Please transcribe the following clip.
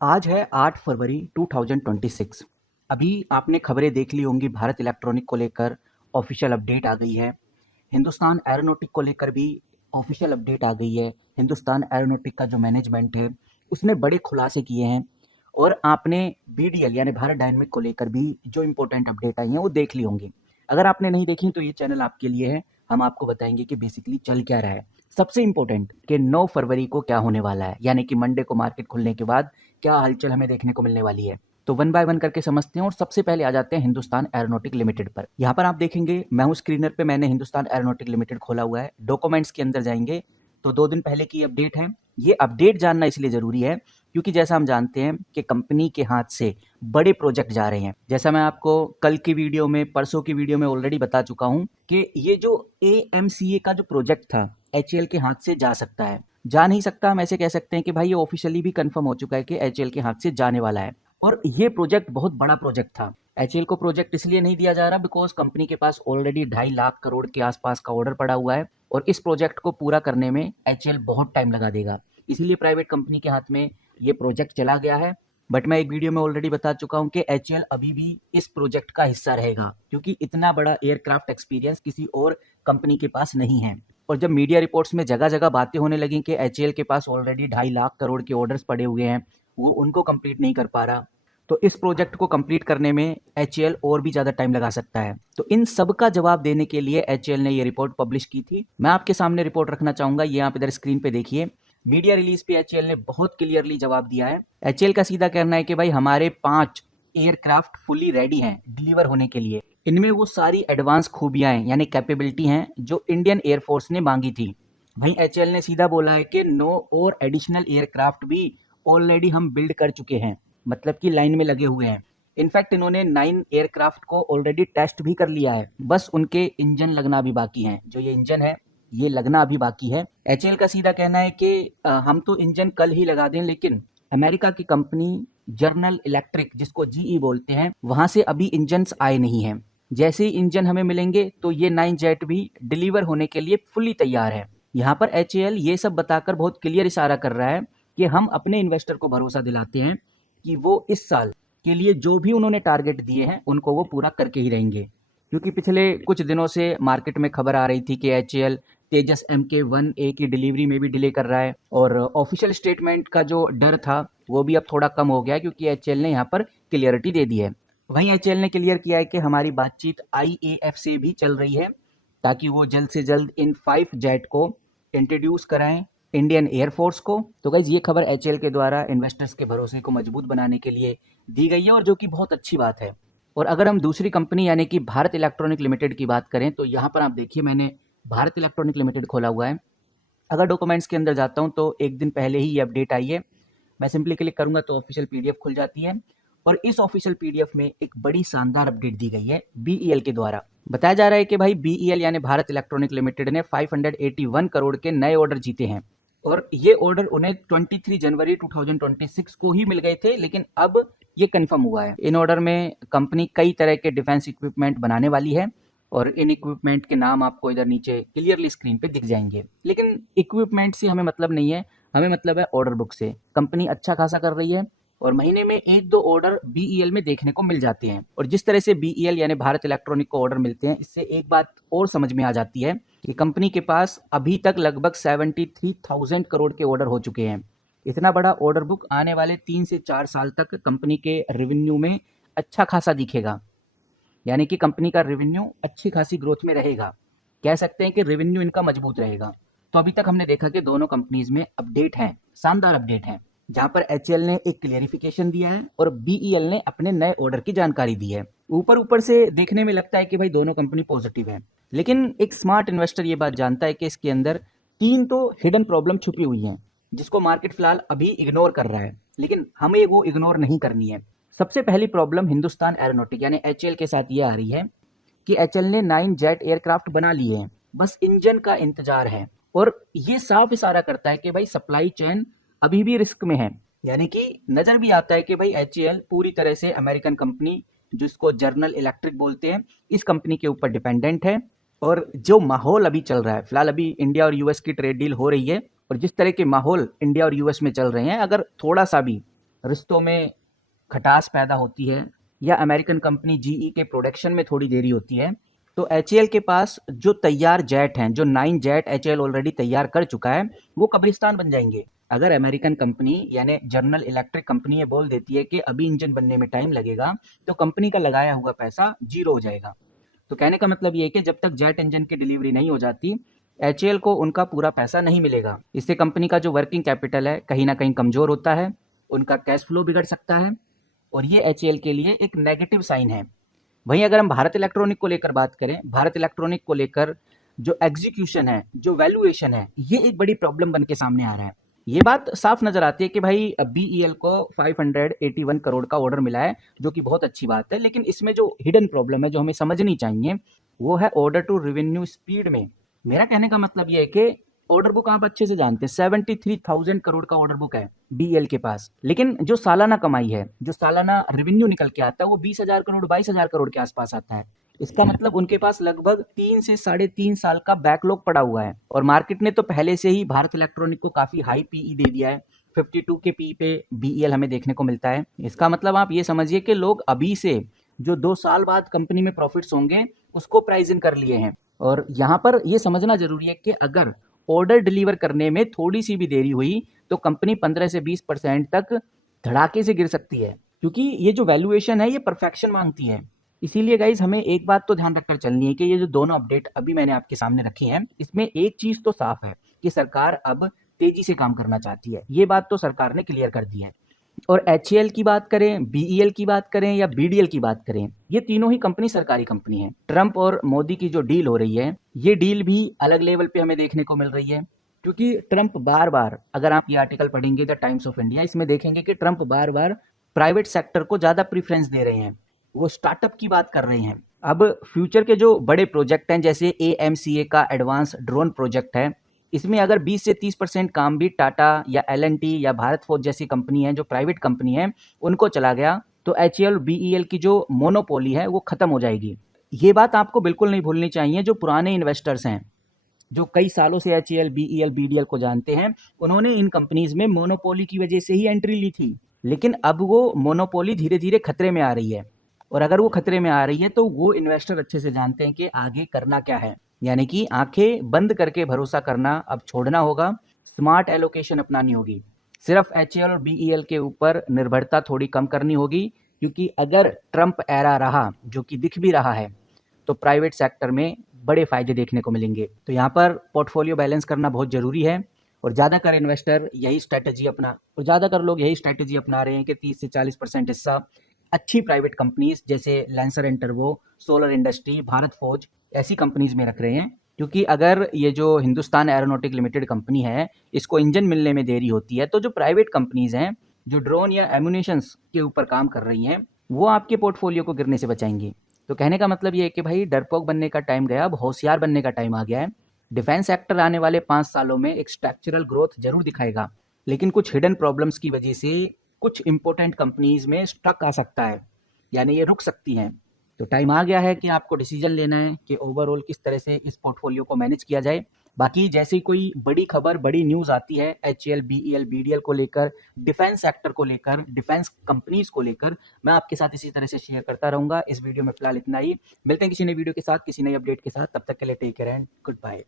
आज है 8 फरवरी 2026। अभी आपने खबरें देख ली होंगी, भारत इलेक्ट्रॉनिक को लेकर ऑफिशियल अपडेट आ गई है। हिंदुस्तान एरोनॉटिक को लेकर भी ऑफिशियल अपडेट आ गई है। हिंदुस्तान एरोनॉटिक का जो मैनेजमेंट है उसने बड़े खुलासे किए हैं। और आपने बीडीएल यानी भारत डायनेमिक को लेकर भी जो इंपॉर्टेंट अपडेट आई हैं वो देख ली होंगी। अगर आपने नहीं देखी तो ये चैनल आपके लिए है। हम आपको बताएंगे कि बेसिकली चल क्या रहा है। सबसे इंपॉर्टेंट कि 9 फरवरी को क्या होने वाला है, यानी कि मंडे को मार्केट खुलने के बाद क्या हलचल हमें देखने को मिलने वाली है। तो वन बाय वन करके समझते हैं और सबसे पहले आ जाते हैं हिंदुस्तान एरोनॉटिक लिमिटेड पर। यहाँ पर आप देखेंगे, मैं हूँ स्क्रीनर पे, मैंने हिंदुस्तान एरोनॉटिक लिमिटेड खोला हुआ है। डॉक्यूमेंट्स के अंदर जाएंगे तो 2 दिन पहले की अपडेट है। ये अपडेट जानना इसलिए जरूरी है क्योंकि जैसा हम जानते हैं कि कंपनी के हाथ से बड़े प्रोजेक्ट जा रहे हैं। जैसा मैं आपको कल की वीडियो में, परसों की वीडियो में ऑलरेडी बता चुका हूं कि ये जो AMCA का जो प्रोजेक्ट था HAL के हाथ से जा सकता है। जा नहीं सकता, हम ऐसे कह सकते हैं कि भाई ये ऑफिशियली भी कंफर्म हो चुका है कि HAL के हाथ से जाने वाला है। और ये प्रोजेक्ट बहुत बड़ा प्रोजेक्ट था। HAL को प्रोजेक्ट इसलिए नहीं दिया जा रहा बिकॉज कंपनी के पास ऑलरेडी 2.5 लाख करोड़ के आसपास का ऑर्डर पड़ा हुआ है और इस प्रोजेक्ट को पूरा करने में HAL बहुत टाइम लगा देगा। इसीलिए प्राइवेट कंपनी के हाथ में ये प्रोजेक्ट चला गया है। बट मैं एक वीडियो में ऑलरेडी बता चुका हूं कि HAL अभी भी इस प्रोजेक्ट का हिस्सा रहेगा क्योंकि इतना बड़ा एयरक्राफ्ट एक्सपीरियंस किसी और कंपनी के पास नहीं है। और जब मीडिया रिपोर्ट्स में जगह जगह बातें होने लगी कि HAL के पास ऑलरेडी 2.5 लाख करोड़ के ऑर्डर्स पड़े हुए हैं, वो उनको कंप्लीट नहीं कर पा रहा, तो इस प्रोजेक्ट को कंप्लीट करने में HAL और भी ज़्यादा टाइम लगा सकता है। तो इन सब का जवाब देने के लिए HAL ने ये रिपोर्ट पब्लिश की थी। मैं आपके सामने रिपोर्ट रखना चाहूंगा, ये आप इधर स्क्रीन पे देखिए। मीडिया रिलीज पे HAL ने बहुत क्लियरली जवाब दिया है। HAL का सीधा कहना है कि भाई हमारे 5 एयरक्राफ्ट फुल्ली रेडी हैं डिलीवर होने के लिए। इनमें वो सारी एडवांस खूबियां हैं यानी कैपेबिलिटी हैं जो इंडियन एयरफोर्स ने मांगी थी। वहीं HAL ने सीधा बोला है कि 9 और एडिशनल एयरक्राफ्ट भी ऑलरेडी हम बिल्ड कर चुके हैं, मतलब कि लाइन में लगे हुए हैं। इनफैक्ट इन्होंने 9 एयरक्राफ्ट को ऑलरेडी टेस्ट भी कर लिया है, बस उनके इंजन लगना भी बाकी हैं। जो ये इंजन है ये लगना अभी बाकी है। HAL का सीधा कहना है कि हम तो इंजन कल ही लगा दें, लेकिन अमेरिका की कंपनी जनरल इलेक्ट्रिक, जिसको GE बोलते हैं, वहां से अभी इंजन्स आए नहीं हैं। जैसे ही इंजन हमें मिलेंगे तो ये 9 जेट भी डिलीवर होने के लिए फुल्ली तैयार है। यहाँ पर HAL ये सब बताकर बहुत क्लियर इशारा कर रहा है कि हम अपने इन्वेस्टर को भरोसा दिलाते हैं कि वो इस साल के लिए जो भी उन्होंने टारगेट दिए हैं उनको वो पूरा करके ही रहेंगे। क्योंकि पिछले कुछ दिनों से मार्केट में खबर आ रही थी कि HAL तेजस MK-1A की डिलीवरी में भी डिले कर रहा है और ऑफिशियल स्टेटमेंट का जो डर था वो भी अब थोड़ा कम हो गया है क्योंकि HAL ने यहाँ पर क्लियरिटी दे दी है। वहीं HAL ने क्लियर किया है कि हमारी बातचीत IAF से भी चल रही है ताकि वो जल्द से जल्द इन 5 जेट को इंट्रोड्यूस कराएं इंडियन एयरफोर्स को। तो गाइज ये खबर HAL के द्वारा इन्वेस्टर्स के भरोसे को मजबूत बनाने के लिए दी गई है और जो कि बहुत अच्छी बात है। और अगर हम दूसरी कंपनी यानी कि भारत इलेक्ट्रॉनिक लिमिटेड की बात करें तो यहाँ पर आप देखिए, मैंने भारत इलेक्ट्रॉनिक लिमिटेड खोला हुआ है। अगर डॉक्यूमेंट्स के अंदर जाता हूँ तो एक दिन पहले ही ये अपडेट आई है। मैं सिंपली क्लिक करूंगा तो ऑफिशियल PDF खुल जाती है और इस ऑफिशियल PDF में एक बड़ी शानदार अपडेट दी गई है BEL के द्वारा। बताया जा रहा है कि भाई BEL यानी भारत इलेक्ट्रॉनिक लिमिटेड ने 581 करोड़ के नए ऑर्डर जीते हैं और ये ऑर्डर उन्हें 23 जनवरी 2026 को ही मिल गए थे, लेकिन अब ये कंफर्म हुआ है। इन ऑर्डर में कंपनी कई तरह के डिफेंस इक्विपमेंट बनाने वाली है और इन इक्विपमेंट के नाम आपको इधर नीचे क्लियरली स्क्रीन पे दिख जाएंगे। लेकिन इक्विपमेंट से हमें मतलब नहीं है, हमें मतलब है ऑर्डर बुक से। कंपनी अच्छा खासा कर रही है और महीने में 1-2 ऑर्डर BEL में देखने को मिल जाते हैं। और जिस तरह से BEL यानी भारत इलेक्ट्रॉनिक को ऑर्डर मिलते हैं, इससे एक बात और समझ में आ जाती है कि कंपनी के पास अभी तक लगभग 73,000 करोड़ के ऑर्डर हो चुके हैं। इतना बड़ा ऑर्डर बुक आने वाले 3 से 4 साल तक कंपनी के रेवेन्यू में अच्छा खासा दिखेगा, यानी कि कंपनी का रेवेन्यू अच्छी खासी ग्रोथ में रहेगा। कह सकते हैं कि रेवेन्यू इनका मजबूत रहेगा। तो अभी तक हमने देखा कि दोनों कंपनीज में अपडेट है, शानदार अपडेट है, जहां पर HAL ने एक क्लियरिफिकेशन दिया है और BEL ने अपने नए ऑर्डर की जानकारी दी है। ऊपर ऊपर से देखने में लगता है कि भाई दोनों कंपनी पॉजिटिव है, लेकिन एक स्मार्ट इन्वेस्टर ये बात जानता है कि इसके अंदर 3 तो हिडन प्रॉब्लम छुपी हुई हैं जिसको मार्केट फिलहाल अभी इग्नोर कर रहा है, लेकिन हमें वो इग्नोर नहीं करनी है। सबसे पहली प्रॉब्लम हिंदुस्तान एरोनॉटिक यानी HAL के साथ ये आ रही है कि HAL ने 9 जेट एयरक्राफ्ट बना लिए हैं, बस इंजन का इंतजार है। और ये साफ इशारा करता है कि भाई सप्लाई चेन अभी भी रिस्क में है, यानी कि नजर भी आता है कि भाई HAL पूरी तरह से अमेरिकन कंपनी, जिसको जनरल इलेक्ट्रिक बोलते हैं, इस कंपनी के ऊपर डिपेंडेंट है। और जो माहौल अभी चल रहा है, फिलहाल अभी इंडिया और US की ट्रेड डील हो रही है और जिस तरह के माहौल इंडिया और US में चल रहे हैं, अगर थोड़ा सा भी रिश्तों में खटास पैदा होती है या अमेरिकन कंपनी जीई के प्रोडक्शन में थोड़ी देरी होती है, तो एचएएल के पास जो तैयार जेट हैं, जो 9 जेट एचएएल ऑलरेडी तैयार कर चुका है, वो कब्रिस्तान बन जाएंगे। अगर अमेरिकन कंपनी यानी जनरल इलेक्ट्रिक कंपनी ये बोल देती है कि अभी इंजन बनने में टाइम लगेगा, तो कंपनी का लगाया हुआ पैसा जीरो हो जाएगा। तो कहने का मतलब ये है कि जब तक जेट इंजन की डिलीवरी नहीं हो जाती, एचएएल को उनका पूरा पैसा नहीं मिलेगा। इससे कंपनी का जो वर्किंग कैपिटल है कहीं ना कहीं कमजोर होता है, उनका कैश फ्लो बिगड़ सकता है, और ये एचएएल के लिए एक नेगेटिव साइन है। वहीं अगर हम भारत इलेक्ट्रॉनिक को लेकर बात करें, भारत इलेक्ट्रॉनिक को लेकर जो एग्जीक्यूशन है, जो वैल्यूएशन है, ये एक बड़ी प्रॉब्लम बन के सामने आ रहा है। ये बात साफ नजर आती है कि भाई बीईएल को 581 करोड़ का ऑर्डर मिला है, जो कि बहुत अच्छी बात है, लेकिन इसमें जो हिडन प्रॉब्लम है, जो हमें समझनी चाहिए, वो है ऑर्डर टू रेवेन्यू स्पीड में। मेरा कहने का मतलब ये है कि ऑर्डर बुक आप अच्छे से जानते हैं, 73,000 करोड़ का ऑर्डर बुक है बीएल के पास, लेकिन जो सालाना कमाई है, जो सालाना रेवेन्यू निकल के आता है, वो 20,000 करोड़ 22,000 करोड़ के आसपास आता है। इसका मतलब उनके पास लगभग 3 से 3.5 साल का बैकलॉग पड़ा हुआ है, और मार्केट ने तो पहले से ही भारत इलेक्ट्रॉनिक को काफी हाई पीई दे दिया है। 52 के पी पे बीईएल हमें देखने को मिलता है। इसका मतलब आप ये समझिए कि लोग अभी से जो 2 साल बाद कंपनी में प्रॉफिट्स होंगे, उसको प्राइस इन कर लिए हैं। और यहाँ पर ये समझना जरूरी है कि अगर ऑर्डर डिलीवर करने में थोड़ी सी भी देरी हुई, तो कंपनी 15 से 20% तक धड़ाके से गिर सकती है, क्योंकि ये जो वैल्यूएशन है ये परफेक्शन मांगती है। इसीलिए गाइज हमें एक बात तो ध्यान रखकर चलनी है कि ये जो दोनों अपडेट अभी मैंने आपके सामने रखी हैं, इसमें एक चीज तो साफ है कि सरकार अब तेजी से काम करना चाहती है। ये बात तो सरकार ने क्लियर कर दी है। और एचएएल की बात करें, बीईएल की बात करें या बीडीएल की बात करें, ये तीनों ही कंपनी सरकारी कंपनी है। ट्रंप और मोदी की जो डील हो रही है, ये डील भी अलग लेवल पे हमें देखने को मिल रही है, क्योंकि ट्रंप बार बार, अगर आप ये आर्टिकल पढ़ेंगे द टाइम्स ऑफ इंडिया, इसमें देखेंगे कि ट्रंप बार बार प्राइवेट सेक्टर को ज्यादा प्रीफरेंस दे रहे हैं, वो स्टार्टअप की बात कर रहे हैं। अब फ्यूचर के जो बड़े प्रोजेक्ट हैं, जैसे एएमसीए का एडवांस ड्रोन प्रोजेक्ट है, इसमें अगर 20 से 30% काम भी टाटा या एलएनटी या भारत फोर्ज जैसी कंपनी है, जो प्राइवेट कंपनी है, उनको चला गया, तो एचएएल बीईएल की जो मोनोपोली है वो खत्म हो जाएगी। ये बात आपको बिल्कुल नहीं भूलनी चाहिए। जो पुराने इन्वेस्टर्स हैं, जो कई सालों से एचएएल बीईएल बीडीएल को जानते हैं, उन्होंने इन कंपनीज में मोनोपोली की वजह से ही एंट्री ली थी, लेकिन अब वो मोनोपोली धीरे धीरे खतरे में आ रही है। और अगर वो खतरे में आ रही है, तो वो इन्वेस्टर अच्छे से जानते हैं कि आगे करना क्या है, यानी कि आंखें बंद करके भरोसा करना अब छोड़ना होगा, स्मार्ट एलोकेशन अपनानी होगी, सिर्फ एचएएल और बीईएल के ऊपर निर्भरता थोड़ी कम करनी होगी, क्योंकि अगर ट्रंप एरा रहा, जो कि दिख भी रहा है, तो प्राइवेट सेक्टर में बड़े फायदे देखने को मिलेंगे। तो यहाँ पर पोर्टफोलियो बैलेंस करना बहुत जरूरी है, और ज़्यादातर इन्वेस्टर यही स्ट्रैटेजी ज़्यादातर लोग यही स्ट्रैटेजी अपना रहे हैं कि 30 से 40% हिस्सा अच्छी प्राइवेट कंपनीज जैसे lancer and turbo, solar industry, Bharat forge, ऐसी कंपनीज में रख रहे हैं। क्योंकि अगर ये जो हिंदुस्तान एरोनॉटिक लिमिटेड कंपनी है, इसको इंजन मिलने में देरी होती है, तो जो प्राइवेट कंपनीज हैं, जो ड्रोन या एम्यूनेशंस के ऊपर काम कर रही हैं, वो आपके पोर्टफोलियो को गिरने से बचाएंगी। तो कहने का मतलब ये है कि भाई डरपोक बनने का टाइम गया, अब होशियार बनने का टाइम आ गया है। डिफेंस सेक्टर आने वाले 5 सालों में एक स्ट्रक्चरल ग्रोथ जरूर दिखाएगा, लेकिन कुछ हिडन प्रॉब्लम्स की वजह से कुछ इंपॉर्टेंट कंपनीज में स्टक आ सकता है, यानी ये रुक सकती हैं। तो टाइम आ गया है कि आपको डिसीजन लेना है कि ओवरऑल किस तरह से इस पोर्टफोलियो को मैनेज किया जाए। बाकी जैसे कोई बड़ी खबर, बड़ी न्यूज़ आती है एचएएल बीईएल बीडीएल को लेकर, डिफेंस सेक्टर को लेकर, डिफेंस कंपनीज को लेकर, मैं आपके साथ इसी तरह से शेयर करता रहूंगा। इस वीडियो में फिलहाल इतना ही। मिलते हैं किसी नई वीडियो के साथ, किसी नई अपडेट के साथ। तब तक के लिए take care and good bye.